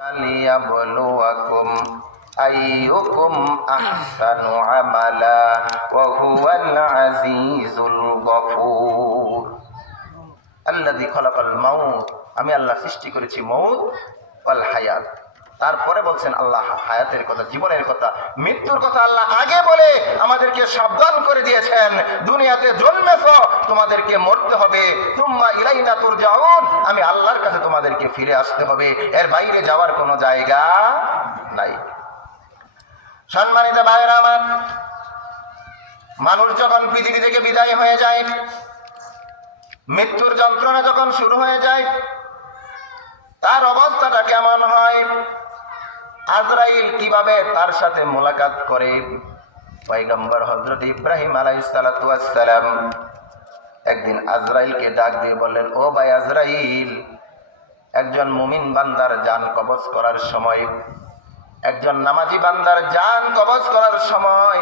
ليبلوكم أيكم أحسن عملا وهو العزيز الغفور الذي خلق الموت আমি আল্লাহ সৃষ্টি করেছি মউত ওয়াল হায়াত। তারপরে বলছেন আল্লাহ হায়াতের কথা, জীবনের কথা, মৃত্যুর কথা আল্লাহ আগে বলে আমাদেরকে সাবধান করে দিয়েছেন। দুনিয়াতে জন্মেছো, তোমাদেরকে মরতে হবে। তুম্মা ইলাইনা তুরজাউন, আমি আল্লাহর কাছে তোমাদেরকে ফিরে আসতে হবে, এর বাইরে যাওয়ার কোনো জায়গা নাই। সম্মানিত ভাইরা আমার, মানুষ যখন পৃথিবী থেকে বিদায় হয়ে যায়, মৃত্যুর যন্ত্রণা যখন শুরু হয়ে যায়, তার অবস্থাটা কেমন হয়? আজরাইল কিভাবে তার সাথে মোলাকাত করে? পয়গম্বর হযরত ইব্রাহিম আলাইহিস সালাতু ওয়াস সালাম একদিন আজরাইলকে ডাক দিয়ে বললেন, ও ভাই আজরাইল, একজন মুমিন বান্দার জান কবজ করার সময়, একজন নামাজি বান্দার জান কবজ করার সময়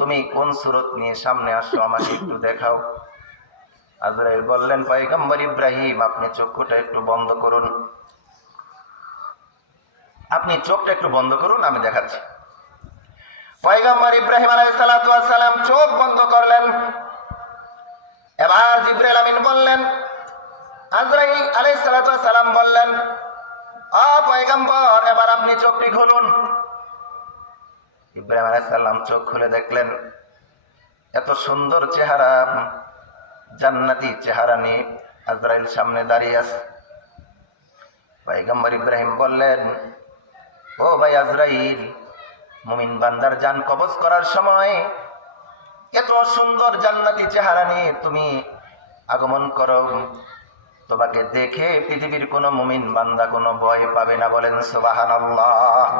তুমি কোন সূরত নিয়ে সামনে আসো, আমাকে একটু দেখাও। আজরাইল বললেন, পয়গম্বর ইব্রাহিম, আপনি চক্ষুটা একটু বন্ধ করুন, আপনি চোখটা একটু বন্ধ করুন, আমি দেখাচ্ছি। পয়গম্বর ইব্রাহিম আলাইহিস সালাতু ওয়াস সালাম চোখ বন্ধ করলেন। এবার জিবরাইল আমিন বললেন, আজরাইল আলাইহিস সালাতু ওয়াস সালাম বললেন, ও পয়গম্বর, এবার আপনি চোখটি খুলুন। ইব্রাহিম আলাইহিস সালাম চোখ খুলে দেখলেন এত সুন্দর চেহারা, জান্নাতি চেহারা নিয়ে আজরাইল সামনে দাঁড়িয়ে আছে। পয়গম্বর ইব্রাহিম বললেন, ও ভাই আজরাইল, মুমিন বান্দার জান কবজ করার সময় এত সুন্দর জান্নাতি চেহারা নিয়ে তুমি আগমন করো, তোমাকে দেখে পৃথিবীর কোন মুমিন বান্দা কোনো ভয় পাবে না। বলেন সুবহানাল্লাহ।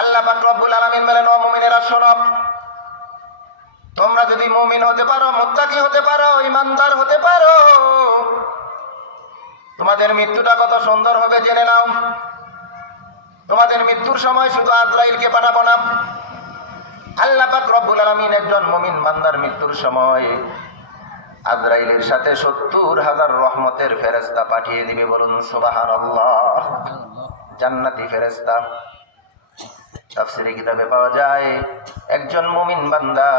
আল্লাহ পাক রব্বুল আলামিন বলেন, ও মুমিনেরা শোনো, তোমরা যদি মুমিন হতে পারো, মুত্তাকি হতে পারো, ঈমানদার হতে পারো, তোমাদের মৃত্যুটা কত সুন্দর হবে জেনে নাও। তোমাদের মৃত্যুর সময় শুধু আজরাইলকে পাঠাবো না, আল্লাহ পাক রব্বুল আলামিন একজন মুমিন বান্দার মৃত্যুর সময় আজরাইলের সাথে ৭০,০০০ রহমতের ফেরেশতা পাঠিয়ে দিবে। বলুন সুবহানাল্লাহ। জান্নাতি ফেরেশতা। তাফসীরে কিতাবে পাওয়া যায়, একজন মুমিন বান্দা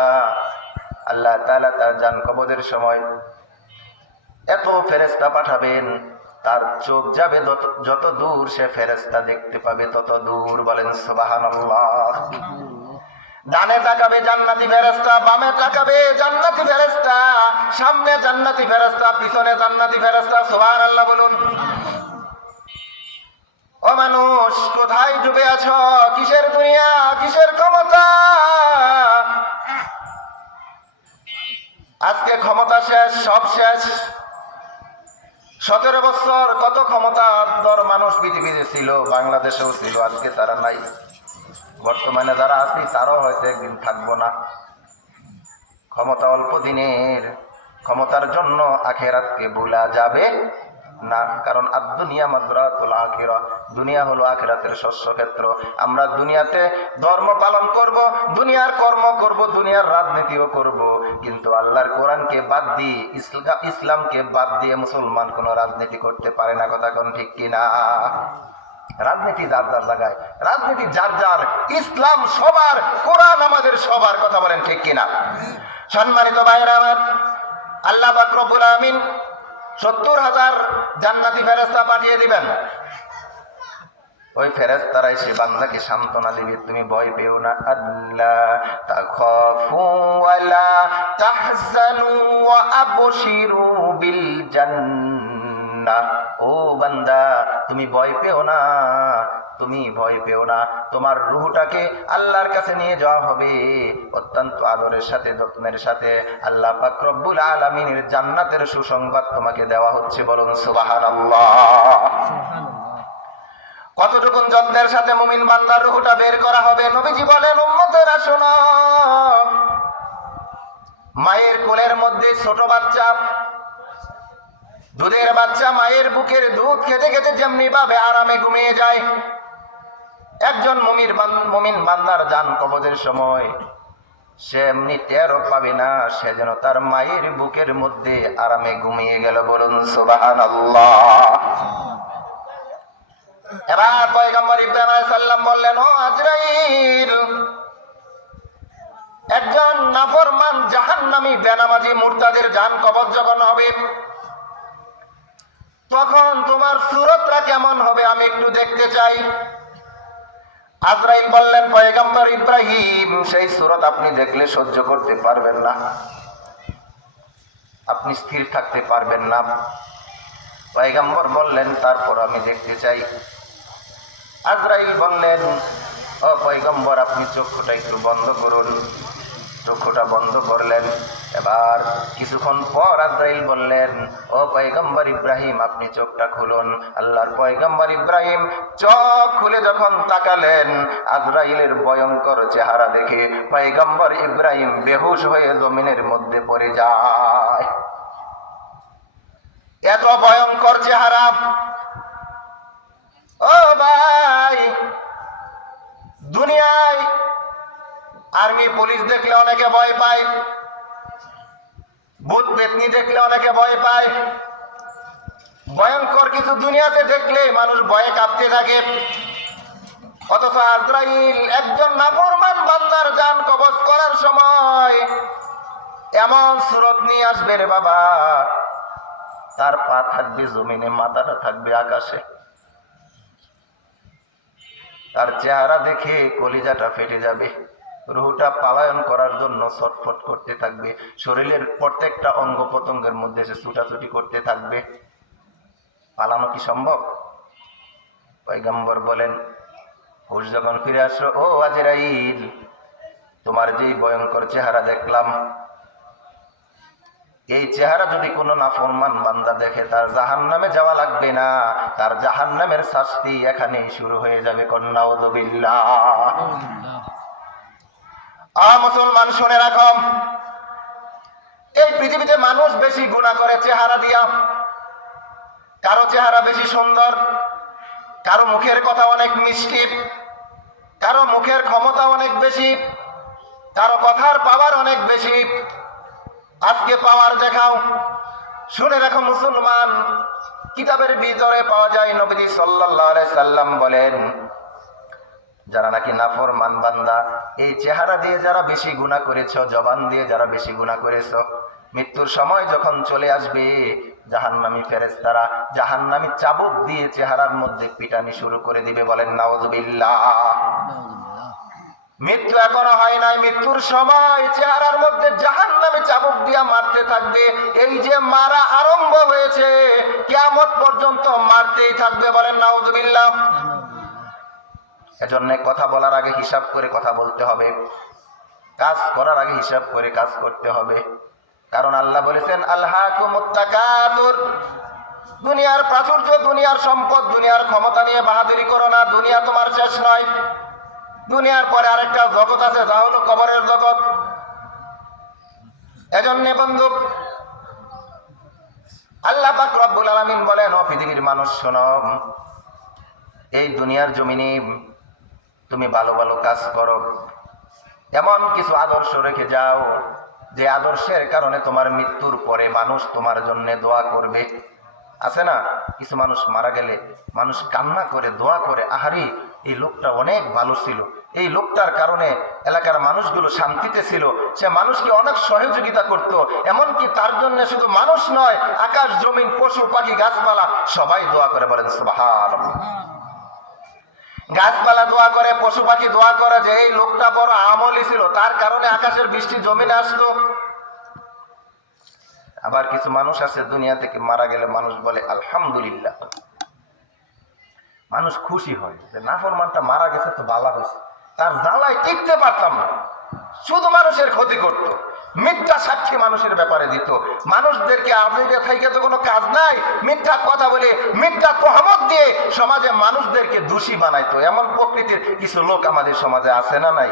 আল্লাহ তাআলা তার জান কবজের সময় এত ফেরেশতা পাঠাবেন, তার চোখ যাবে যত দূর সে ফেরেশতা দেখতে পাবে তত দূর। বলেন সুবহানাল্লাহ। ডানে তাকাবে জান্নাতি ফেরেশতা, বামে তাকাবে জান্নাতি ফেরেশতা, সামনে জান্নাতি ফেরেশতা, পিছনে জান্নাতি ফেরেশতা। সুবহানাল্লাহ বলুন। ও মানুষ, কোথায় ডুবে আছো? কিসের দুনিয়া, কিসের ক্ষমতা? আজকে ক্ষমতা শেষ, সব শেষ। 17 বছর কত ক্ষমতাধর মানুষ পৃথিবীতে ছিল, বাংলাদেশেও ছিল, আজকে তারা নাই। বর্তমানে যারা আছি তারাও হয়তো একদিন থাকবো না। ক্ষমতা অল্প দিনের, ক্ষমতার জন্য আখিরাতকে ভুলা যাবে না। কারণ আদ-দুনিয়া মাযরাতুল আখিরাহ, দুনিয়া হলো আখিরাতের শস্যক্ষেত্র। আমরা দুনিয়াতে ধর্ম পালন করব, দুনিয়ার কর্ম করব, দুনিয়ার রাজনীতিও করব, কিন্তু আল্লাহর কোরআনকে বাদ দিয়ে, ইসলামকে বাদ দিয়ে মুসলমান কোনো রাজনীতি করতে পারে না। কথা কোন ঠিক কিনা? রাজনীতি যার যার জায়গায়, রাজনীতি যার যার, ইসলাম সবার, কোরআন আমাদের সবার। কথা বলেন ঠিক কিনা? সম্মানিত ভাইরা আমার, আল্লাহ পাক রব্বুল আলামিন ৭০,০০০ জান্নাতি ফেরেশতা পাঠিয়ে দিবেন। ওই ফেরেশতারা এসে বান্দাকে সান্ত্বনা দিবে, তুমি ভয় পেও না। আল্লাহ তাখাফু ওয়ালা তাহজানু ওয়া আবশিরু বিল জান্নাহ। ও বান্দা, তুমি ভয় পেও না, তুমি ভয় পেও না। তোমার রূহটাকে আল্লাহর কাছে নিয়ে যাওয়া হবে অত্যন্ত আদরের সাথে, যত্নের সাথে। আল্লাহ পাক রব্বুল আলামিনের জান্নাতের সুসংবাদ তোমাকে দেওয়া হচ্ছে। বলুন সুবহানাল্লাহ। কতটুকু যত্নের সাথে মুমিন বান্দার রূহটা বের করা হবে? নবীজি বলেন, উম্মতেরা শোনো, মায়ের কোলের মধ্যে ছোট বাচ্চা, দুধের বাচ্চা মায়ের বুকের দুধ খেতে খেতে যেমনি ভাবে আরামে ঘুমিয়ে যায়, একজন মুমিন বান্দার জান কবজের সময় সে এমনি টেরও পাবে না, সে যেন তার মায়ের বুকের মধ্যে আরামে ঘুমিয়ে গেল। বলুন সুবহানাল্লাহ। এবার পয়গম্বর ইব্রাহিম আলাইহিস সালাম বললেন, ও আজরাইল, একজন নাফরমান জাহান্নামী বেনামাজি মুরতাদের জান কবজ যখন হবে, তখন তোমার সূরতটা কেমন হবে আমি একটু দেখতে চাই। আজরাইল বললেন, পয়গম্বর ইব্রাহিম, সেই সূরত আপনি দেখলে সহ্য করতে পারবেন না, আপনি স্থির থাকতে পারবেন না। পয়গম্বর বললেন, তারপর আমি দেখতে চাই। আজরাইল বললেন, ও পয়গম্বর, আপনি চক্ষুটা একটু বন্ধ করুন। চক্ষুটা বন্ধ করলেন। এবার কিছুক্ষণ পর আজরাইল বললেন, ও পয়গম্বর ইব্রাহিম, আপনি চোখটা খুলুন। আল্লাহর পয়গম্বর ইব্রাহিম চোখ খুলে যখন তাকালেন, আজরাইলের ভয়ঙ্কর চেহারা দেখে পয়গম্বর ইব্রাহিম বেহুশ হয়ে জমিনের মধ্যে পড়ে যায়। এত ভয়ঙ্কর চেহারা। ও ভাই, দুনিয়ায় আর্মি পুলিশ দেখলে অনেকে ভয় পায়, ভূত পেতনি দেখলে অনেকে ভয় পায়, ভয়ঙ্কর কিছু দুনিয়াতে দেখলে মানুষ ভয়ে কাঁপতে থাকে। অথচ আজরাইল একজন নাফরমান বান্দার জান কবজ করার সময় এমন সূরত নিয়ে আসবে রে বাবা, তার পা থাকবে জমিনে, মাথাটা থাকবে আকাশে। তার চেহারা দেখে কলিজাটা ফেটে যাবে, রুহটা পালায়ন করার জন্য ছটফট করতে থাকবে, শরীরের প্রত্যেকটা অঙ্গ প্রত্যঙ্গের মধ্যে সে ছুটাছুটি করতে থাকবে। পালানো কি সম্ভব? পয়গম্বর বলেন, হুশ যখন ফিরে আসলো, ও আজরাইল, তোমার যেই ভয়ঙ্কর চেহারা দেখলাম, এই চেহারা যদি কোনো নাফরমান বান্দা দেখে, তার জাহান্নামে যাওয়া লাগবে না, তার জাহান্নামের শাস্তি এখানেই শুরু হয়ে যাবে। নাউযুবিল্লাহ। মুসলমান শুনে রাখো, এই পৃথিবীতে মানুষ বেশি গুনাহ করে চেহারা দিয়া। কারো চেহারা বেশি সুন্দর, কারো মুখের কথা অনেক মিষ্টি, কারো মুখের ক্ষমতা অনেক বেশি, কারো কথার পাওয়ার অনেক বেশি। আজকে পাওয়ার দেখাও। শুনে রাখো মুসলমান, কিতাবের ভিতরে পাওয়া যায়, নবী সাল্লাল্লাহু আলাইহি সাল্লাম বলেন, যারা নাকি নাফরমান বান্দা, এই চেহারা দিয়ে যারা বেশি গুনাহ করেছো, জবান দিয়ে যারা বেশি গুনাহ করেছো, মৃত্যুর সময় যখন চলে আসবে, জাহান্নামী ফেরেশতারা জাহান্নামী চাবুক দিয়ে চেহারার মধ্যে পিটানি শুরু করে দিবে। বলেন নাউযুবিল্লাহ। মৃত্যু এখনো হয় নাই, মৃত্যুর সময় চেহারার মধ্যে জাহান্নামী চাবুক দিয়া মারতে থাকবে। এই যে মারা আরম্ভ হয়েছে, কিয়ামত পর্যন্ত মারতেই থাকবে। বলেন নাউযুবিল্লাহ। এজন্য কথা বলার আগে হিসাব করে কথা বলতে হবে, কাজ করার আগে হিসাব করে কাজ করতে হবে। কারণ আল্লাহ বলেছেন, আলহাকুমুত তাকাতুর, দুনিয়ার প্রাচুর্য, দুনিয়ার সম্পদ, দুনিয়ার ক্ষমতা নিয়ে বাহাদুরি করো না। দুনিয়া তোমার শেষ নয়। দুনিয়ার পরে আরেকটা জগৎ আছে, যা হলো কবরের জগৎ। এজন্য বন্ধু, আল্লাহ পাক রব্বুল আলামিন বলেন, ও পৃথিবীর মানুষ শোনো, এই দুনিয়ার জমিনে তুমি ভালো ভালো কাজ করো, এমন কিছু আদর্শ রেখে যাও যে আদর্শের কারণে তোমার মৃত্যুর পরে মানুষ তোমার জন্য দোয়া করবে। আছে না, কিছু মানুষ মারা গেলে মানুষ কান্না করে, দোয়া করে, আহারি এই লোকটা অনেক ভালো ছিল, এই লোকটার কারণে এলাকার মানুষগুলো শান্তিতে ছিল, সে মানুষকে অনেক সহযোগিতা করত। এমনকি তার জন্য শুধু মানুষ নয়, আকাশ জমিন, পশু পাখি, গাছপালা সবাই দোয়া করে। বলেন সুবহানাল্লাহ। গাছপালা দোয়া করে, পশু পাখি দোয়া করে যে এই লোকটা বড় আমলি ছিল, তার কারণে আকাশের বৃষ্টি জমিনে আসতো। আবার কিছু মানুষ আছে, দুনিয়া থেকে মারা গেলে মানুষ বলে আলহামদুলিল্লাহ, মানুষ খুশি হয় যে নাফরমানটা মারা গেছে তো ভালো হয়েছে, তার জ্বালায় টিকতে পারতাম না, শুধু মানুষের ক্ষতি করত, মিথ্যা সাক্ষী মানুষের ব্যাপারে দিত, মানুষদেরকে আজকে থেকে তো কোনো কাজ নাই, মিথ্যা কথা বলে, মিথ্যা তোহমত দিয়ে সমাজে মানুষদেরকে দোষী বানাইতো। এমন প্রকৃতির কিছু লোক আমাদের সমাজে আছে না নাই?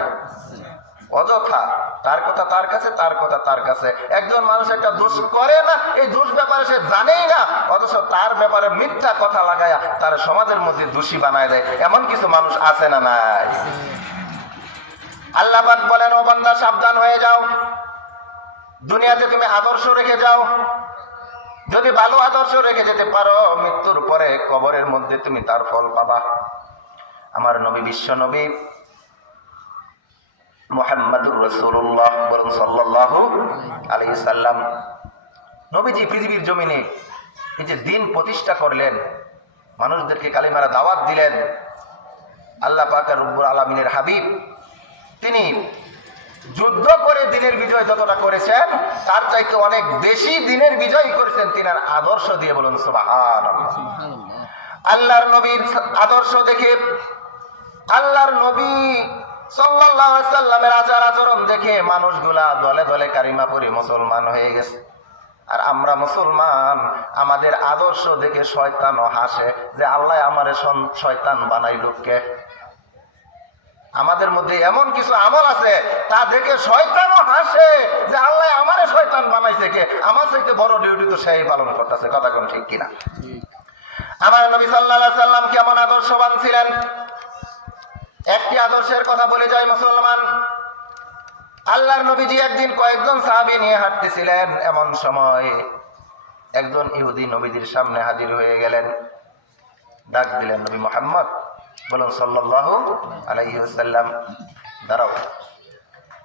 অযথা তার কথা তার কাছে, তার কথা তার কাছে। একজন মানুষ একটা দোষ করে না, এই দোষ ব্যাপারে সে জানেই না, অথচ তার ব্যাপারে মিথ্যা কথা লাগায়া তার সমাজের মধ্যে দোষী বানায় দেয়। এমন কিছু মানুষ আছে না নাই? আল্লাহ পাক বলেন, ও বান্দা সাবধান হয়ে যাও, দুনিয়াতে তুমি আদর্শ রেখে যাও। যদি ভালো আদর্শ রেখে যেতে পারো, মৃত্যুর পরে কবরের মধ্যে তুমি তার ফল পাবা। আমার নবী, বিশ্ব নবী মুহাম্মাদুর রাসূলুল্লাহ বলুন সাল্লাল্লাহু আলাইহি সাল্লাম, নবীজি পৃথিবীর জমিনে এই যে দিন প্রতিষ্ঠা করলেন, মানুষদেরকে কালিমার দাওয়াত দিলেন, আল্লাহ পাক রব্বুল আলামিনের হাবিব তিনি যুদ্ধ করে দিনের বিজয় যতটা করেছেন, তার চাইতে অনেক বেশি দিনের বিজয় করেছেন তিনার আদর্শ দিয়ে। বলুন সুবহানাল্লাহ। আল্লাহর নবীর আদর্শ দেখে, আল্লাহর নবী সাল্লাল্লাহু আলাইহি সাল্লামের আচার আচরণ দেখে মানুষগুলা দলে দলে কালিমা পড়ে মুসলমান হয়ে গেছে। আর আমরা মুসলমান, আমাদের আদর্শ দেখে শয়তানও হাসে যে আল্লাহ আমারে শয়তান বানাইল কে। আমাদের মধ্যে এমন কিছু আমল আছে তা দেখে শয়তানও হাসে যে আল্লাহ আমারে শয়তান বানাইছে কে, আমার চাইতে বড় ডিউটি তো সেই পালন করতেছে। কথা কোন ঠিক কিনা? আমার নবী সাল্লাল্লাহু আলাইহি সাল্লাম কেমন আদর্শবান ছিলেন, একটি আদর্শের কথা বলে যায় মুসলমান। আল্লাহর নবীজি একদিন কয়েকজন সাহাবী নিয়ে হাঁটতেছিলেন, এমন সময় একজন ইহুদি নবীজির সামনে হাজির হয়ে গেলেন। ডাক দিলেন, নবী মুহাম্মদ বলুন সাল্লাল্লাহু আলাইহি ওয়াসাল্লাম, দাঁড়াও।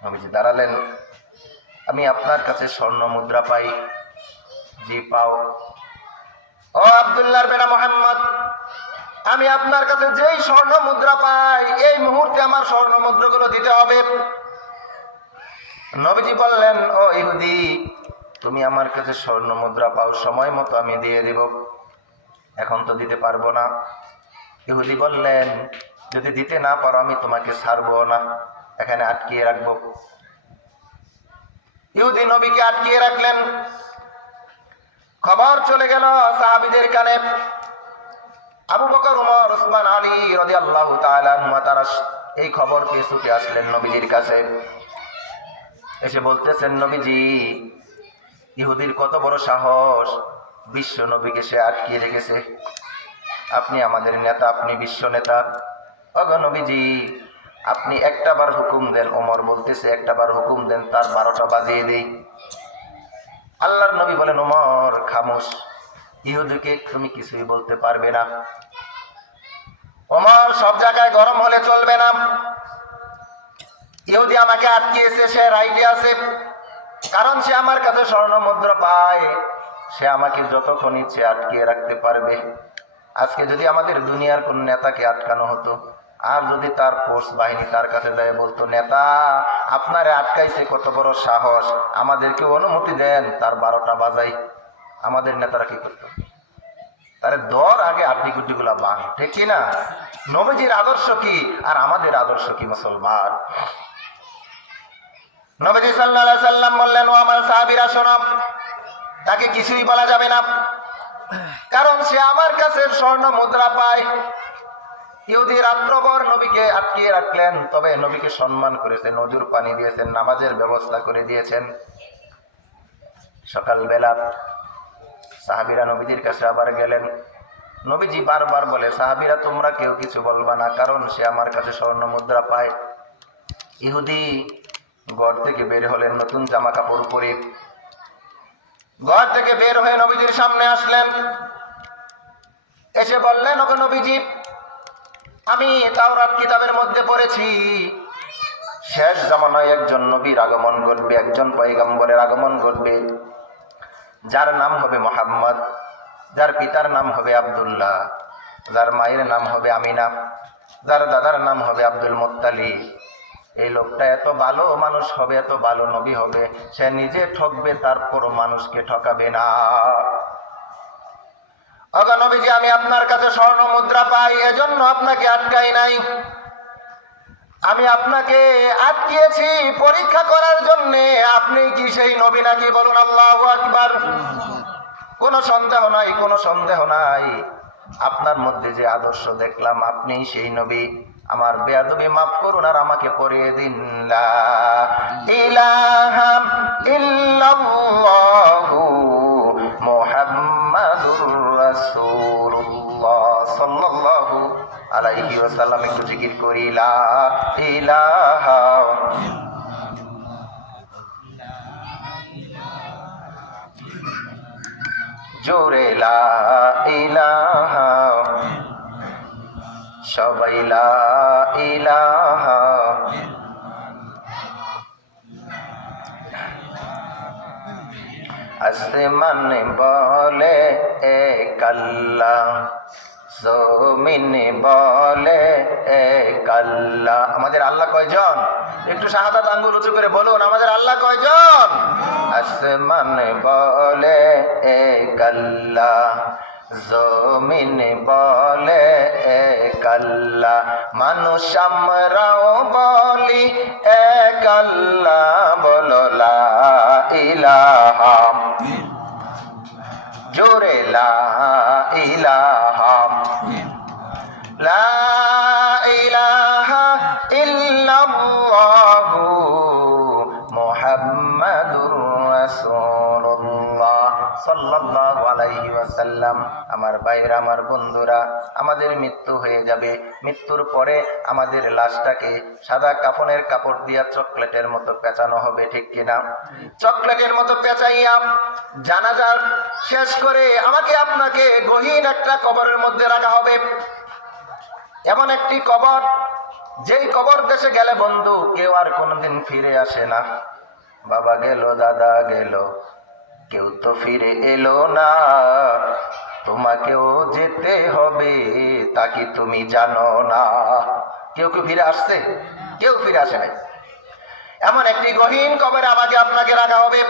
নবীজি দাঁড়ালেন। আমি আপনার কাছে স্বর্ণ মুদ্রা পাই। জি পাও। ও আব্দুল্লাহর বেটা মুহাম্মদ, আমি আপনার কাছে যেই স্বর্ণ মুদ্রা পাই, এই মুহূর্তে আমার স্বর্ণ মুদ্রাগুলো দিতে হবে। নবীজি বললেন, ও ইহুদি, তুমি আমার কাছে স্বর্ণ মুদ্রা পাও, সময় মতো আমি দিয়ে দেব, এখন তো দিতে পারবো না। ইহুদি বললেন, যদি দিতে না পারো আমি তোমাকে ছাড়বো না, এখানে আটকিয়ে রাখবো। ইহুদি নবীকে আটকিয়ে রাখলেন। খবর চলে গেল সাহাবীদের কানে। আবু বকর, উমর, ওসমান, আলী রাদিয়াল্লাহু তাআলা আনহুমা তারা এই খবর পেয়ে ছুটে আসলেন নবীজির কাছে। এসে বলতেছেন, নবীজি, ইহুদির কত বড় সাহস, বিশ্ব নবীকে সে আটকিয়ে রেখেছে। আপনি আমাদের নেতা, আপনি বিশ্ব নেতা। ওগো নবীজি, আপনি একটাবার হুকুম দেন। ওমর বলতেছে, একটাবার হুকুম দেন, তার 12টা বাজিয়ে দেই। আল্লাহর নবী বলেন, ওমর খামোশ, ইহুদিকে তুমি কিছুই বলতে পারবে না। ওমর, সব জায়গায় গরম হলে চলবে না। ইহুদি আমাকে আটকিয়েছে, সে রাইটে আছে, কারণ সে আমার কাছে স্বর্ণ মুদ্রা পায়। সে আমাকে যতক্ষণ ইচ্ছে আটকিয়ে রাখতে পারবে। আজকে যদি আমাদের দুনিয়ার কোন নেতাকে আটকানো হতো, আর যদি তার ফোর্স বাহিনী তার কাছে যায় বলতো, নেতা আপনারে আটকাইছে, কত বড় সাহস, আমাদেরকে অনুমতি দেন তার 12টা বাজাই, আমাদের নেতারা কি করতো? তাহলে দর আগে আড্ডি গুড্ডিগুলা বাং, ঠিক কিনা? নবীজির আদর্শ কি আর আমাদের আদর্শ কি মুসলমান? নবীজি সাল্লাল্লাহু আলাইহি সাল্লাম বললেন, ও আমার সাহাবীরা শোনো, তাকে কিছুই বলা যাবে না, কারণ সে আমার কাছে স্বর্ণ মুদ্রা পায়। ইহুদি রাত্রভর নবীকে আটকিয়ে রাখলেন, তবে নবীকে সম্মান করেছেন, নজর পানি দিয়েছেন, নামাজের ব্যবস্থা করে দিয়েছেন। সকালবেলা সাহাবীরা নবীজির কাছে আবার গেলেন। নবীজি বারবার বলে, সাহাবীরা তোমরা কেউ কিছু বলবা না, কারণ সে আমার কাছে স্বর্ণ মুদ্রা পায়। ইহুদি ঘর থেকে বের হলেন নতুন জামা কাপড় পরে। ঘর থেকে বের হয়ে নবীজির সামনে আসলেন। এসে বললেন, ওগো নবীজি, আমি তাওরাত কিতাবের মধ্যে পড়েছি শেষ জামানায় একজন নবীর আগমন ঘটবে, একজন পয়গম্বরের আগমন ঘটবে, যার নাম হবে মুহাম্মদ, যার পিতার নাম হবে আব্দুল্লাহ, যার মায়ের নাম হবে আমিনা, যার দাদার নাম হবে আব্দুল মুত্তালিব। এই লোকটা এত ভালো মানুষ হবে, এত ভালো নবী হবে, সে নিজে ঠকবে, তারপর মানুষকে ঠকাবে না। ওগো নবীজি, আমি আপনার কাছে স্বর্ণ মুদ্রা পাই, এজন্য আপনাকে আটকাই নাই। আমি আপনাকে আটকিয়েছি পরীক্ষা করার জন্য, আপনি কি সেই নবী নাকি? বলুন আল্লাহু আকবার। কোনো সন্দেহ নাই, কোনো সন্দেহ নাই, আপনার মধ্যে যে আদর্শ দেখলাম আপনিই সেই নবী। আমার বেয়াদবি মাফ করুন আর আমাকে পড়িয়ে দিন, লা ইলাহা ইল্লাল্লাহু মুহাম্মাদুর রাসূলুল্লাহ সাল্লাল্লাহু আলাইহি ওয়াসাল্লাম। একটু জিকির করি, লা ইলাহা। জোরে লা ইলাহা, সবাই লা ইলাহা। আসমান বলে এক আল্লাহ, জমিন বলে এক আল্লাহ। আমাদের আল্লাহ কয়জন? একটু শাহাদাত আঙ্গুল উঁচু করে বলুন, আমাদের আল্লাহ কয়জন? আসমান বলে এক আল্লাহ, জমিন বলে এক আল্লাহ, মানুষ আমরাও বলি এক আল্লাহ, বলো লা ইলাহা, জোরে লা ইলাহা, লা ইলাহা ইল্লাল্লাহু মুহাম্মাদুর রাসূলুল্লাহ সাল্লাল্লাহু আলাইহি ওয়াসাল্লাম। আমার ভাইরা, আমার বন্ধুরা, আমাদের মৃত্যু হয়ে যাবে। মৃত্যুর পরে আমাদের লাশটাকে সাদা কাফনের কাপড় দিয়া চকলেটের মতো পেঁচানো হবে, ঠিক কিনা? চকলেটের মতো পেঁচাইয়া জানাজা শেষ করে আমাকে আপনাকে গহীন একটা কবরের মধ্যে রাখা হবে। এমন একটি কবর, যেই কবর দেশে গেলে বন্ধু কেউ আর কোনোদিন ফিরে আসে না। বাবা গেল, দাদা গেল, কেউ তো ফিরে এলো না। তোমাকেও যেতে হবে, তা কি তুমি জানো না? কেউ কেউ ফিরে আসছে? কেউ ফিরে আসে নাই। এমন একটি গহীন কবরে আমাকে আপনাকে রাখা হবে।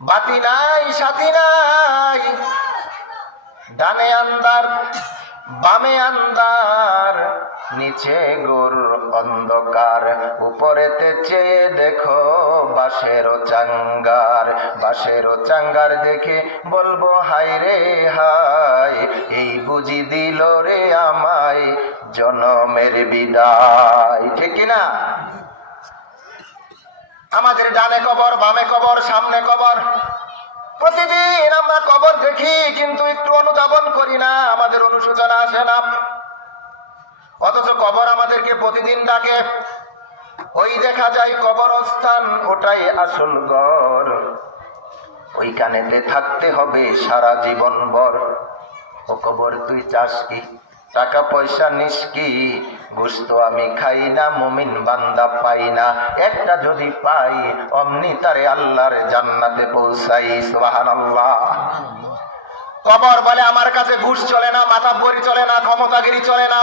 বাতি নাই, সাথী নাই, ডানে আন্দার বামে আন্দার, নিচে গোর অন্ধকার, উপরেতে চেয়ে দেখো বাঁশেরও চাঙ্গার। বাঁশেরও চাঙ্গার দেখে বলবো হাই রে হাই, এই বুঝি দিল রে আমায় জনমের বিদায়, ঠিক কিনা? আমাদের ডানে কবর, বামে কবর, সামনে কবর। প্রতিদিন আমরা কবর দেখি, কিন্তু একটু অনুধাবন করি না, আমাদের অনুশোচনা আসে না। অথচ কবর আমাদেরকে প্রতিদিন ডাকে। ওই দেখা যায় কবরস্থান, ওটাই আসল ঘর, ওইখানেতে থাকতে হবে সারা জীবন ভর। ও কবর তুই চাস কি? টাকা পয়সা নিস কি? ঘুষ তো আমি খাই না, মুমিন বান্দা পাই না, একটা যদি পাই অমনি তারে আল্লাহর জান্নাতে পৌঁছাই। সুবহানাল্লাহ। কবর বলে আমার কাছে ঘুষ চলে না, মাতাব্বরি চলে না, ক্ষমতাগিরি চলে না।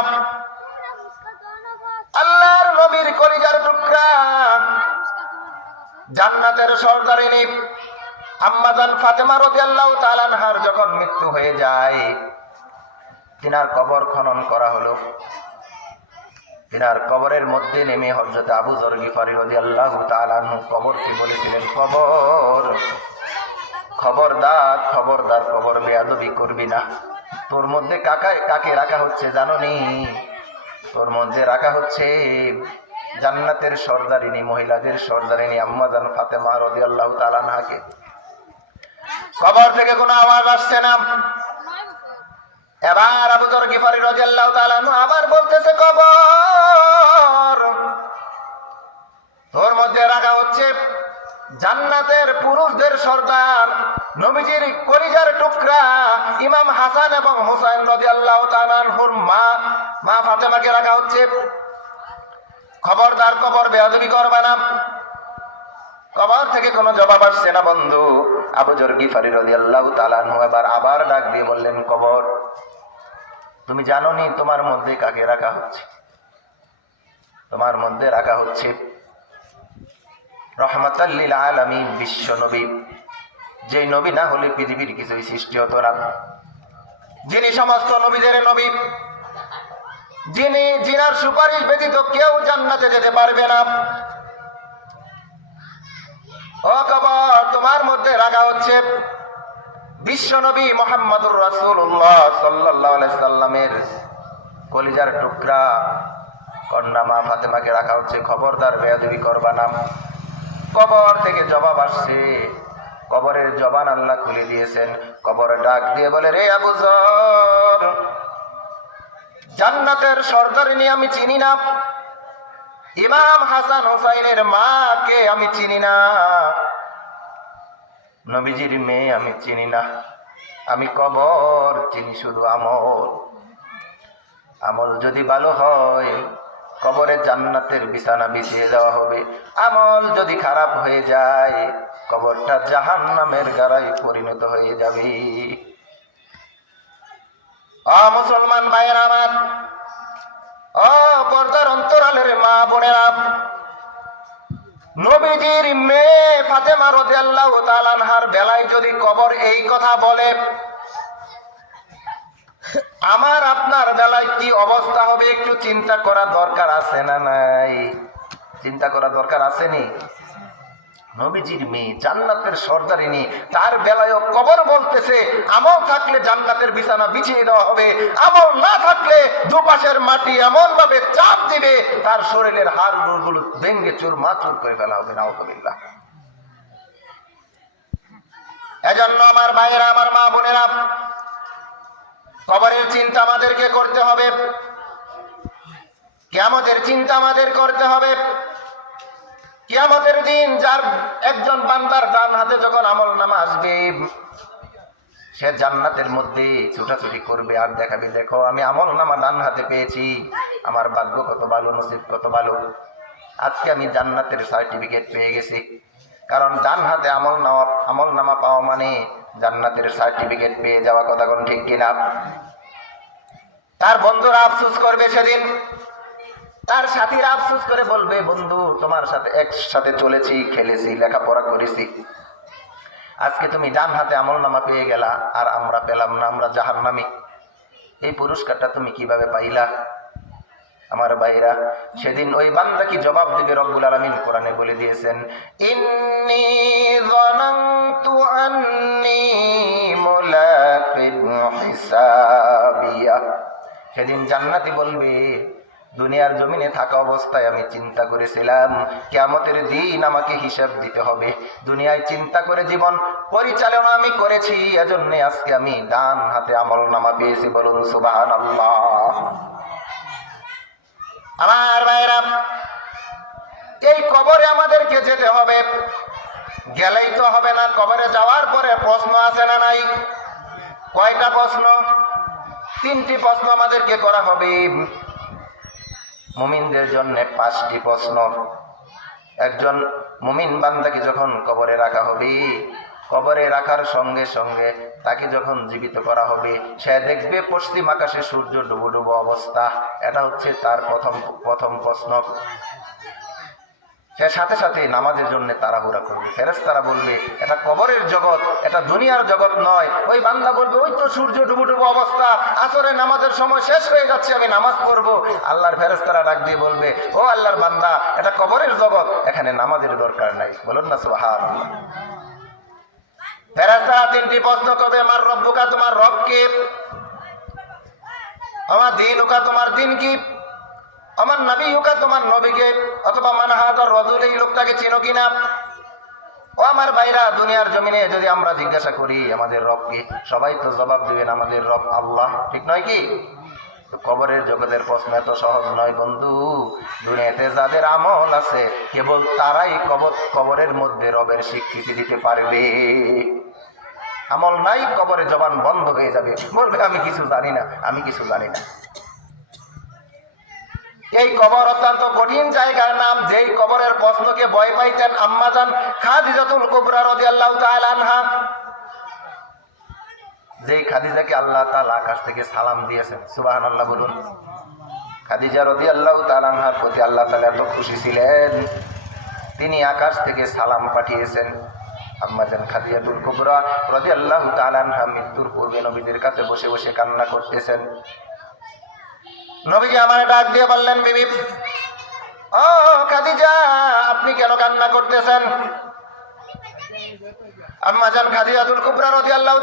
আল্লাহর নবীর কলিজার টুকরা, জান্নাতের সরদারিনী আম্মা জান ফাতেমা রাদিয়াল্লাহু তাআলা আনহার যখন মৃত্যু হয়ে যায়, তিনার কবর খনন করা হলো। তিনার কবরের মধ্যে নেমে হযরত আবু যর গিফারী রাদিয়াল্লাহু তাআলা আনহু কবরকে বলেছিলেন, কবর খবরদার, খবরদার, কবর বেয়াদবি করবি না। তোর মধ্যে কাকে রাখা হচ্ছে জানো নি? তোর মধ্যে রাখা হচ্ছে জান্নাতের সরদারিনী, মহিলাদের সরদারিনী আম্মা জান ফাতেমা রাদিয়াল্লাহু তাআলা আনহাকে। কবর থেকে কোনো আওয়াজ আসছে না। এবার আবু যর গিফারী রাদিয়াল্লাহু তাআলা আনহু আবার বলতেছে, কবর তোর মধ্যে রাখা হচ্ছে জান্নাতের পুরুষদের সর্দার, নবীজির কলিজার টুকরা ইমাম হাসান এবং হুসাইন রাদিয়াল্লাহু তাআলা আনহুর মা ফাতেমাকে রাখা হচ্ছে। খবরদার, কবর বেয়াদবি করবে না। কবর থেকে কোনো জবাব আসছে না বন্ধু। আবু যর গিফারী রাদিয়াল্লাহু তাআলা আনহু আবার ডাক দিয়ে বললেন, কবর তুমি জানো নি তোমার মধ্যে কাকে রাখা হচ্ছে? তোমার মধ্যে রাখা হচ্ছে রহমাতাল লিল আলামিন, বিশ্ব নবী, যেই নবী না হলে পৃথিবীর কিছুই সৃষ্টি হতো না, যিনি সমস্ত নবীদের নবী, যিনার সুপারিশ ব্যতীত কেউ জান্নাতে যেতে পারবে না। ও কবর, তোমার মধ্যে রাখা হচ্ছে বিশ্ব নবী মুহাম্মদুর রাসূলুল্লাহ সাল্লাল্লাহু আলাইহি সাল্লামের কলিজার টুকরা কন্যা মা ফাতেমাকে রাখা হচ্ছে। খবরদার, বেয়াদবি করবা না। কবর থেকে জবাব আসছে। কবরের জবান আল্লাহ খুলে দিয়েছেন। কবর ডাক দিয়ে বলে, রে আবু যর, জান্নাতের সরদারিনী আমি চিনি না, ইমাম হাসান হুসাইনের মাকে আমি চিনি না, নবীজির মেয়ে আমি চিনি না, আমি কবর চিনি শুধু আমল। আমল যদি ভালো হয় কবরে জান্নাতের বিছানা বিছিয়ে দেওয়া হবে, আমল যদি খারাপ হয়ে যায় কবরটা জাহান্নামের গাড়ায় পরিণত হয়ে যাবে। মুসলমান ভাইয়েরা আমার, পর্দার অন্তরালের মা বোনেরা, নবীজির মেয়ে ফাতেমা রাদিয়াল্লাহু তাআলা আনহার বেলায় যদি কবর এই কথা বলে, আমার আপনার বেলায় কি অবস্থা হবে একটু চিন্তা করা দরকার আছে না নাই? চিন্তা করা দরকার আসেনি? নবীজির মেয়ে, জান্নাতের সর্দারিনী, তার বেলায়ও কবর বলতেছে আমল থাকলে জান্নাতের বিছানা বিছিয়ে দেওয়া হবে, আমল না থাকলে দুপাশের মাটি এমন ভাবে চাপ দিবে তার শরীরের হাড়গুলো ভেঙে চুরমাচুর করে ফেলা হবে। নাউযুবিল্লাহ। এজন্য আমার ভাইয়েরা, আমার মা বোনেরা, কবরের চিন্তা আমাদেরকে করতে হবে, কিয়ামতের চিন্তা আমাদের করতে হবে। কিয়ামতের দিন যার একজন বান্দার ডান হাতে যখন আমলনামা আসবে, সে জান্নাতের মধ্যে ছুটাছুটি করবে আর দেখাবে, দেখো আমি আমলনামা ডান হাতে পেয়েছি, আমার ভাগ্য কত ভালো, নসিব কত ভালো, আজকে আমি জান্নাতের সার্টিফিকেট পেয়ে গেছি। কারণ ডান হাতে আমলনামা পাওয়া মানে জান্নাতের সার্টিফিকেট পেয়ে যাওয়া। কথা কোন ঠিক কিনা? তার বন্ধুরা আফসোস করবে সেদিন, তার সাথীরা আফসোস করে বলবে, বন্ধু তোমার সাথে একসাথে চলেছি, খেলেছি, লেখাপড়া করেছি, আজকে তুমি ডান হাতে আমলনামা পেয়ে গেলা আর আমরা পেলাম না, আমরা জাহান্নামী, এই পুরস্কারটা তুমি কিভাবে পাইলা? আমার ভাইরা, সেদিন ওই বান্দা কি জবাব দিবে? রব্বুল আলামিন কোরআনে বলে দিয়েছেন, ইন্নী যানানতু আন্নী মুলাকিন হিসাবিয়া। সেদিন জান্নাতি বলবে, দুনিয়ার জমিনে থাকা অবস্থায় আমি চিন্তা করেছিলাম কিয়ামতের দিন আমাকে হিসাব দিতে হবে, দুনিয়ায় চিন্তা করে জীবন পরিচালনা আমি করেছি, এজন্য আজকে আমি ডান হাতে আমলনামা পেয়েছি। বলুন সুবহানাল্লাহ। আমার ভাইরা, এই কবরে আমাদেরকে যেতে হবে, গেলেই তো হবে না, কবরে যাওয়ার পরে প্রশ্ন আছে না নাই? কয়টা প্রশ্ন? 3টি প্রশ্ন আমাদেরকে করা হবে। মুমিনদের জন্য 5টি প্রশ্ন। একজন মুমিন বান্দাকে যখন কবরে রাখা হবে, কবরে রাখার সঙ্গে সঙ্গে তাকে যখন জীবিত করা হবে, সে দেখবে পশ্চিম আকাশে সূর্য ডুবো ডুবো অবস্থা। এটা হচ্ছে তার প্রথম প্রশ্ন। সে সাথে সাথে নামাজের জন্য তাড়াহুড়া করবে। ফেরেশতারা বলবে, এটা কবরের জগৎ, এটা দুনিয়ার জগৎ নয়। ওই বান্দা বলবে, ওই তো সূর্য ডুবো ডুবো অবস্থা, আসরে নামাজের সময় শেষ হয়ে যাচ্ছে, আমি নামাজ পড়বো। আল্লাহর ফেরেশতারা ডাক দিয়ে বলবে, ও আল্লাহর বান্দা, এটা কবরের জগৎ, এখানে নামাজের দরকার নাই। বলুন না সুবহানাল্লাহ। ফেরেশতারা 3টি প্রশ্ন করবে, আমার রব্বুকা, তোমার রব কে? আমার দীনুকা, তোমার দিন কি? আমার নবীকা, তোমার নবীকে? অথবা মান হাযার রাজূল, এই লোকটাকে চেনো কিনা? ও আমার ভাইরা, দুনিয়ার জমিনে যদি আমরা জিজ্ঞাসা করি আমাদের রব কে, সবাই তো জবাব দিবেন আমাদের রব আল্লাহ, ঠিক নয় কি? কবরের জগতের প্রশ্ন এত সহজ নয় বন্ধু। দুনিয়াতে যাদের আমল আছে কেবল তারাই কবরের মধ্যে রবের স্বীকৃতি দিতে পারবে। আমল নাই, কবরে জবান বন্ধ হয়ে যাবে, বলবে আমি কিছু জানি না, আমি কিছু জানি না। এই কবর অত্যন্ত কঠিন জায়গার নাম, যেই কবরের প্রশ্নকে ভয় পাইতেন আম্মাজান খাদিজাতুল কুবরা রাদিয়াল্লাহু তাআলা আনহা, যেই খাদিজাকে আল্লাহ তাআলা আকাশ থেকে সালাম দিয়েছেন। সুবহানাল্লাহ বলুন। খাদিজা রাদিয়াল্লাহু তাআলা আনহার প্রতি আল্লাহ তাআলা এত খুশি ছিলেন, তিনি আকাশ থেকে সালাম পাঠিয়েছেন। আম্মাজান খাদিজাতুল কুবরা রাদিয়াল্লাহু তাআলা আনহা মৃত্যুর পূর্বে নবীদের কাছে বসে বসে কান্না করতেছেন। নবীজি আমার ডাক দিয়ে বললেন, বিবি, ও খাদিজা, আপনি কেন কান্না করতেছেন? আম্মাজান খাদিজাতুল কুবরা রাদিয়াল্লাহু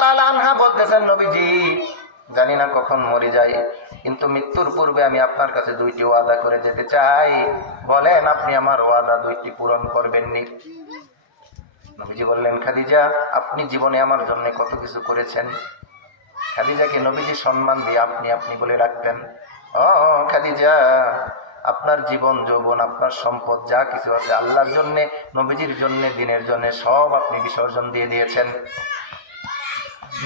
তাআলা আনহা বলতেছেন, নবীজি, জানি না কখন মরে যাই, কিন্তু মৃত্যুর পূর্বে আমি আপনার কাছে 2টি ওয়াদা করে যেতে চাই, বলেন আপনি আমার ওয়াদা 2টি পূরণ করবেননি? নবীজি বললেন, খাদিজা, আপনি জীবনে আমার জন্য কত কিছু করেছেন। খাদিজাকে নবীজি সম্মান দিয়ে আপনি আপনি বলে রাখতেন। ও খাদিজা, আপনার জীবন যৌবন, আপনার সম্পদ যা কিছু আছে আল্লাহর জন্যে, নবীজির জন্যে, দিনের জন্যে সব আপনি বিসর্জন দিয়ে দিয়েছেন।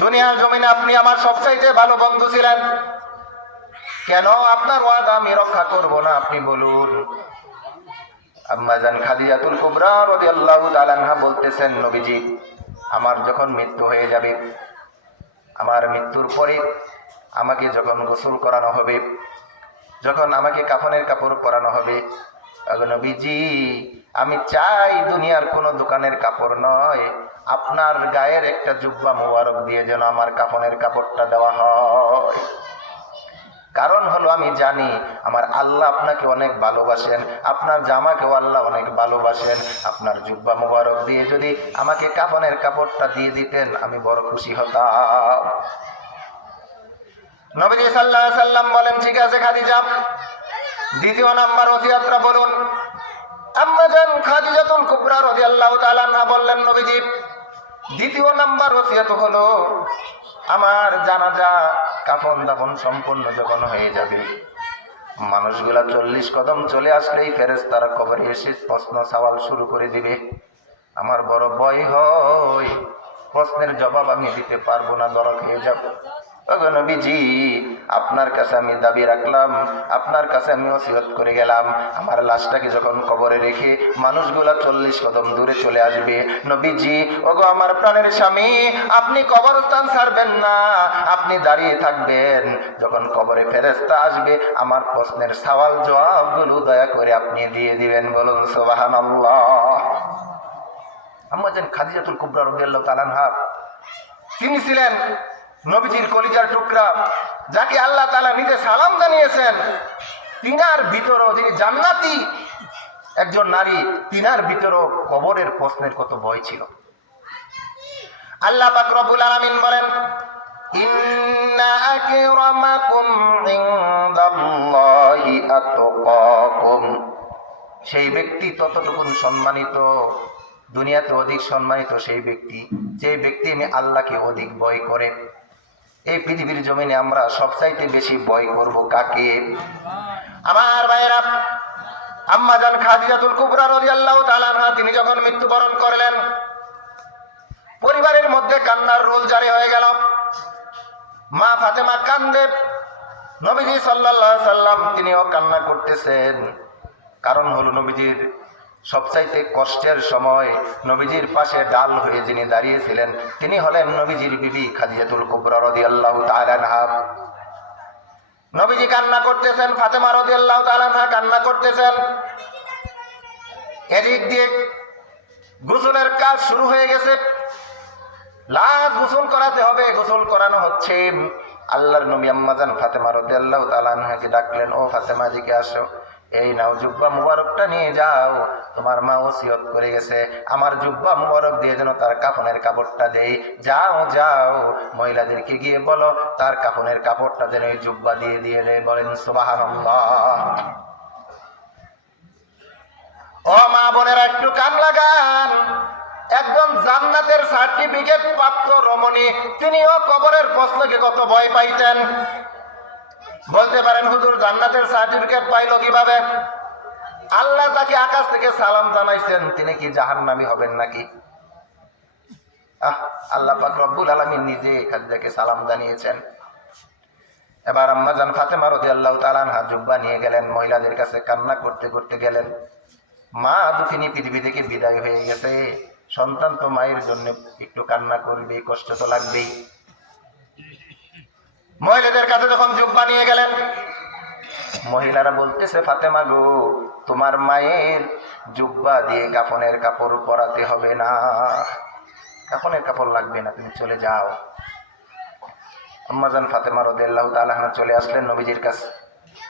দুনিয়ার জমিনে আপনি আমার সবচাইতে ভালো বন্ধু ছিলেন, কেন আপনার ওয়াদা আমি রক্ষা করব না আপনি বলুন? আম্মা জান খাদিজাতুল কুবরা রাদিয়াল্লাহু তাআলা আনহা বলতেছেন, নবীজি আমার যখন মৃত্যু হয়ে যাবে, আমার মৃত্যুর পরে আমাকে যখন গোসল করানো হবে, যখন আমাকে কাফনের কাপড় পরানো হবে, নবীজি আমি চাই দুনিয়ার কোনো দোকানের কাপড় নয়, আপনার গায়ের একটা জুব্বা মোবারক দিয়ে যেন আমার কাফনের কাপড়টা দেওয়া হয়। কারণ হলো আমি জানি আমার আল্লাহ আপনাকে অনেক ভালোবাসেন, আপনার জামাকেও আল্লাহ অনেক ভালোবাসেন। আপনার জুব্বা মোবারক দিয়ে যদি আমাকে কাফনের কাপড়টা দিয়ে দিতেন আমি বড় খুশি হতাম। নবীজি সাল্লাল্লাহু আলাইহি সাল্লাম বলেন, ঠিক আছে খাদিজা, দ্বিতীয় নাম্বার ওসিয়তটা বলুন। আম্মা জান খাদিজাতুল কুবরা রাদিয়াল্লাহু তাআলা আনহা বললেন, নবীজি দ্বিতীয় নাম্বার ওসিয়ত হলো আমার জানাজা কাফন দাফন সম্পূর্ণ যখন হয়ে যাবে, মানুষগুলা 40 কদম চলে আসলেই ফেরেশতারা কবরে এসে প্রশ্ন সওয়াল শুরু করে দিবে। আমার বড় ভয় হয়, প্রশ্নের জবাব আমি দিতে পারবো না, দরদ হয়ে যাব। নবীজি আপনার কাছে আমি দাবি রাখলাম, আপনার কাছে আমি ওসিয়ত করে গেলাম, আমার লাশটাকে যখন কবরে রেখে মানুষগুলা 40 কদম দূরে চলে আসবে, নবীজি ওগো আমার প্রাণের স্বামী আপনি কবরস্থান ছাড়বেন না, আপনি দাঁড়িয়ে থাকবেন, যখন কবরে ফেরেশতা আসবে আমার প্রশ্নের সওয়াল জবাবগুলো দয়া করে আপনি দিয়ে দিবেন। বলুন সুবহানাল্লাহ। আম্মা জান খাদিজাতুল কুবরা রাদিয়াল্লাহু তাআলা আনহা তিনি ছিলেন নবীজির কলিজার টুকরা, যাকে আল্লাহ তাআলা নিজে সালাম জানিয়েছেন। তিনার ভিতরও যিনি জান্নাতি একজন নারী, তিনার ভিতরও কবরের প্রশ্নের কত ভয় ছিল। আল্লাহ পাক রব্বুল আলামিন বলেন, ইন্না আকরামাকুম ইনদাল্লাহি আতকাকুম, সেই ব্যক্তি ততটুকুন সম্মানিত, দুনিয়াতে অধিক সম্মানিত সেই ব্যক্তি যে ব্যক্তি আমি আল্লাহকে অধিক ভয় করে। এই পৃথিবীর জমিনে আমরা সবচাইতে বেশি ভয় করব কাকে? আমার ভাইয়েরা, আম্মা জান খাদিজাতুল কুবরা রাদিয়াল্লাহু তাআলা আনহা তিনি যখন মৃত্যুবরণ করলেন, পরিবারের মধ্যে কান্নার রোল জারি হয়ে গেল। মা ফাতেমা কান্দে, নবীজি সাল্লাল্লাহু আলাইহি সাল্লাম তিনিও কান্না করতেছেন। কারণ হলো নবীজির সবচাইতে কষ্টের সময় নবীজির পাশে ডাল হয়ে যিনি দাঁড়িয়েছিলেন তিনি হলেন নবীজির বিবি খাদিজাতুল কুবরা রাদিয়াল্লাহু তাআলা আনহা। নবীজি কান্না করতেছেন, ফাতেমা রাদিয়াল্লাহু তাআলা আনহা কান্না করতেছেন। এদিক দিয়ে গোসলের কাজ শুরু হয়ে গেছে, লাশ গোসল করাতে হবে, গোসল করানো হচ্ছে। আল্লাহর নবী আম্মা জান ফাতেমা রাদিয়াল্লাহু তাআলা আনহাকে ডাকলেন, ও ফাতেমা দিকে আসো, এই নাও জুব্বা মুবারকটা নিয়ে যাও, তোমার মা ওসিয়ত করে গেছে আমার জুব্বা মুবারক দিয়ে যেন তার কাফনের কাপড়টা দেই। যাও যাও, মহিলাদেরকে গিয়ে বলো তার কাফনের কাপড়টা যেন এই জুব্বা দিয়ে দিয়ে দেয়। বলেন সুবহানাল্লাহ। ও মা বোনেরা একটু কান লাগান, একজন জান্নাতের সার্টিফিকেট প্রাপ্ত রমণী তিনিও কবরের প্রশ্নকে কত ভয় পাইতেন। বলতে পারেন হুজুর জান্নাতের সার্টিফিকেট পাইলো কিভাবে? আল্লাহ তাকে আকাশ থেকে সালাম জানাইছেন, তিনি কি জাহান্নামী হবেন নাকি? আল্লাহ পাক রব্বুল আলামিন নিজে খাদিজাকে সালাম জানিয়েছেন। এবার আম্মা জান ফাতেমা রাদিয়াল্লাহু তাআলা আনহা জুব্বা নিয়ে গেলেন, মহিলাদের কাছে কান্না করতে করতে গেলেন। মা দুঃখিনী পৃথিবী থেকে বিদায় হয়ে গেছে, সন্তান তো মায়ের জন্য একটু কান্না করবে, কষ্ট তো লাগবেই। মহিলাদের কাছে যখন জুব্বা নিয়ে গেলেন, মহিলারা বলতেছে, ফাতেমা গো তোমার মায়ের জুব্বা দিয়ে কাফনের কাপড় পরাতে হবে না, কাফনের কাপড় লাগবে না, তুমি চলে যাও। আম্মা জান ফাতেমা রাদিয়াল্লাহু তাআলা আনহা চলে আসলেন নবীজির কাছে,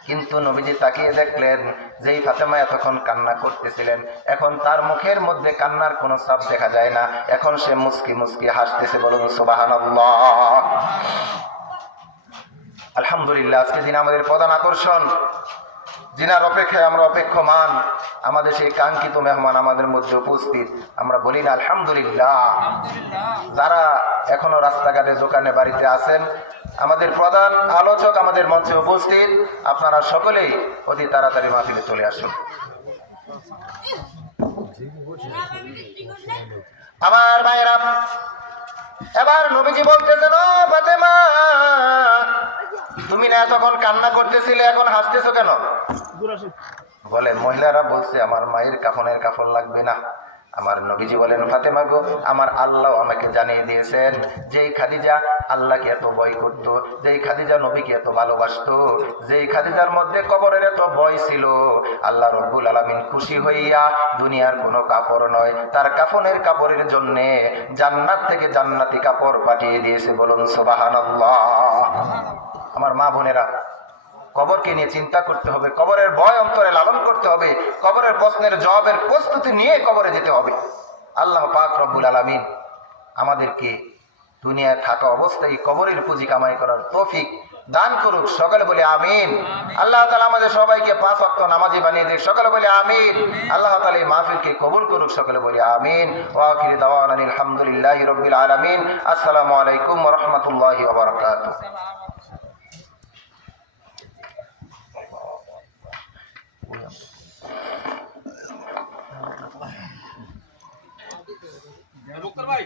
কিন্তু নবীজি তাকিয়ে দেখলেন যেই ফাতেমা এতক্ষণ কান্না করতেছিলেন এখন তার মুখের মধ্যে কান্নার কোনো ছাপ দেখা যায় না, এখন সে মুস্কি মুস্কি হাসতেছে। বলুন সুবহানাল্লাহ। আলহামদুলিল্লাহ। আজকে যিনি আমাদের প্রধান আকর্ষণ, যিনার অপেক্ষায় আমরা অপেক্ষমান, আমাদের সেই কাঙ্ক্ষিত মেহমান আমাদের মধ্যে উপস্থিত, আমরা বলি না আলহামদুলিল্লাহ। যারা এখনো রাস্তাঘাটে দোকানে বাড়িতে আছেন আমাদের প্রধান আলোচক আমাদের মঞ্চে উপস্থিত, আপনারা সকলেই অতি তাড়াতাড়ি মাহফিলে চলে আসুন। আমার ভাইরা, এবার নবীজি বলতেছেন, ও ফাতেমা, তুমি না তখন কান্না করতেছিলে, এখন হাসতেছো কেন? বলে মহিলারা বলছে আমার মায়ের কাফনের কাফন লাগবে না। আমার নবীজি বলেন, ফাতেমা গো, আমার আল্লাহ আমাকে জানিয়ে দিয়েছেন যেই খাদিজা আল্লাহকে এত ভয় করত, যেই খাদিজা নবীকে এত ভালোবাসতো, যেই খাদিজার মধ্যে কবরের এত ভয় ছিল, আল্লাহ রব্বুল আলামিন খুশি হইয়া দুনিয়ার কোনো কাপড় নয়, তার কাফনের কাপড়ের জন্যে জান্নাত থেকে জান্নাতি কাপড় পাঠিয়ে দিয়েছে। বলুন সুবহানাল্লাহ। আমার মা বোনেরা, কবরকে নিয়ে চিন্তা করতে হবে, কবরের ভয় অন্তরে লালন করতে হবে, কবরের প্রশ্নের জবাবের প্রস্তুতি নিয়ে কবরে যেতে হবে। আল্লাহ পাক রব্বুল আলামিন আমাদেরকে দুনিয়ায় থাকা অবস্থায় কবরের পুঁজি কামাই করার তৌফিক দান করুক। সকলে বলে আমিন। আল্লাহ তাআলা আমাদের সবাইকে 5 ওয়াক্ত নামাজি বানিয়ে দেখ। সকলে বলে আমিন। আল্লাহ তাআলা এই মাহফিলকে কবুল করুক। সকলে বলে আমিন। ওয়া আখিরু দাওয়ানা আলহামদুলিল্লাহি রাব্বিল আলামিন। আসসালামু আলাইকুম ওয়া রাহমাতুল্লাহি ওয়া বারাকাতুহু। ভাই